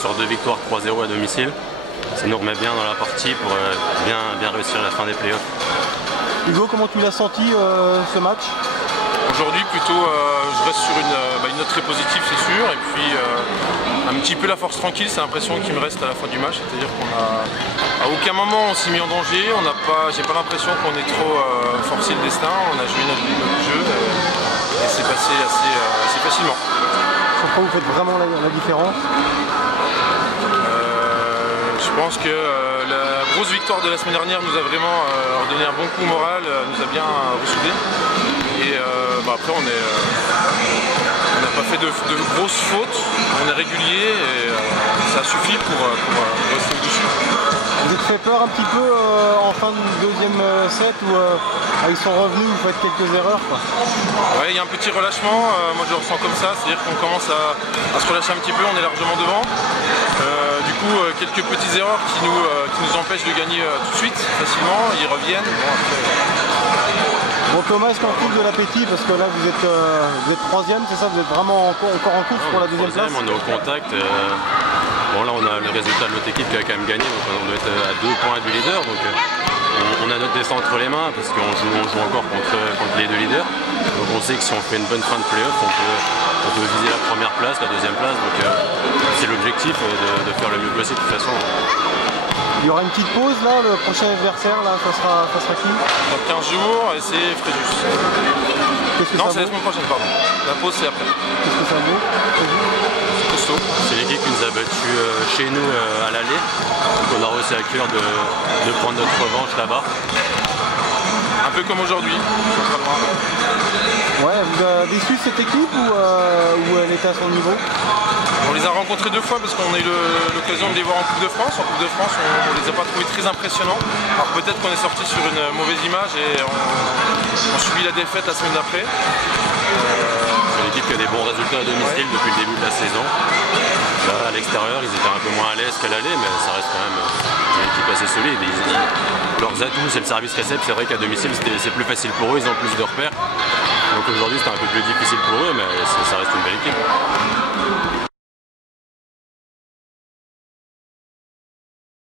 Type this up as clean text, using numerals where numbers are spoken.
Sur 2 victoires 3-0 à domicile. Ça nous remet bien dans la partie pour bien réussir la fin des playoffs. Hugo, comment tu l'as senti ce match? Aujourd'hui plutôt je reste sur une note très positive, c'est sûr, et puis un petit peu la force tranquille, c'est l'impression qui me reste à la fin du match, c'est-à-dire qu'à aucun moment on s'est mis en danger, j'ai pas l'impression qu'on ait trop forcé le destin, on a joué notre jeu et c'est passé assez facilement. Je crois que vous faites vraiment la différence. Je pense que la grosse victoire de la semaine dernière nous a vraiment redonné un bon coup moral, nous a bien ressoudé. Et après on n'a pas fait de grosses fautes, on est régulier et ça suffit pour rester au-dessus. Vous êtes fait peur un petit peu en fin de deuxième set où ils sont revenus, vous faites quelques erreurs quoi. Ouais, il y a un petit relâchement, moi je le ressens comme ça, c'est-à-dire qu'on commence à se relâcher un petit peu, on est largement devant. Du coup, quelques petites erreurs qui nous empêchent de gagner tout de suite, facilement, ils reviennent. Bon Thomas, est-ce qu'on trouve de l'appétit parce que là vous êtes troisième, c'est ça? Vous êtes vraiment encore en course pour la deuxième place? On est au contact. Bon là on a le résultat de l'autre équipe qui a quand même gagné, donc on doit être à 2 points du leader. Donc on a notre destin entre les mains parce qu'on joue encore contre les 2 leaders. Donc on sait que si on fait une bonne fin de playoff, on peut viser la première place, la deuxième place. Donc c'est l'objectif de faire le mieux possible de toute façon. Il y aura une petite pause là, le prochain adversaire là, ça sera qui? Dans 15 jours et c'est Fréjus. Non, c'est la semaine prochaine, pardon. La pause c'est après. Qu'est-ce que ça vaut? Costaud. C'est l'équipe qui nous a battus chez nous à l'aller. Donc on a réussi à cœur de prendre notre revanche là-bas. Un peu comme aujourd'hui. Ouais, vous avez déçu cette équipe ou elle était à son niveau? On les a rencontrés 2 fois parce qu'on a eu l'occasion de les voir en Coupe de France. En Coupe de France, on les a pas trouvés très impressionnants. Alors peut-être qu'on est sorti sur une mauvaise image et on subit la défaite la semaine d'après. C'est une équipe qui a des bons résultats à domicile depuis le début de la saison. Là, à l'extérieur, ils étaient un peu moins à l'aise qu'à l'aller, mais ça reste quand même une équipe assez solide. Leurs atouts, c'est le service récept. C'est vrai qu'à domicile, c'est plus facile pour eux, ils ont plus de repères. Donc aujourd'hui, c'était un peu plus difficile pour eux, mais ça reste une belle équipe.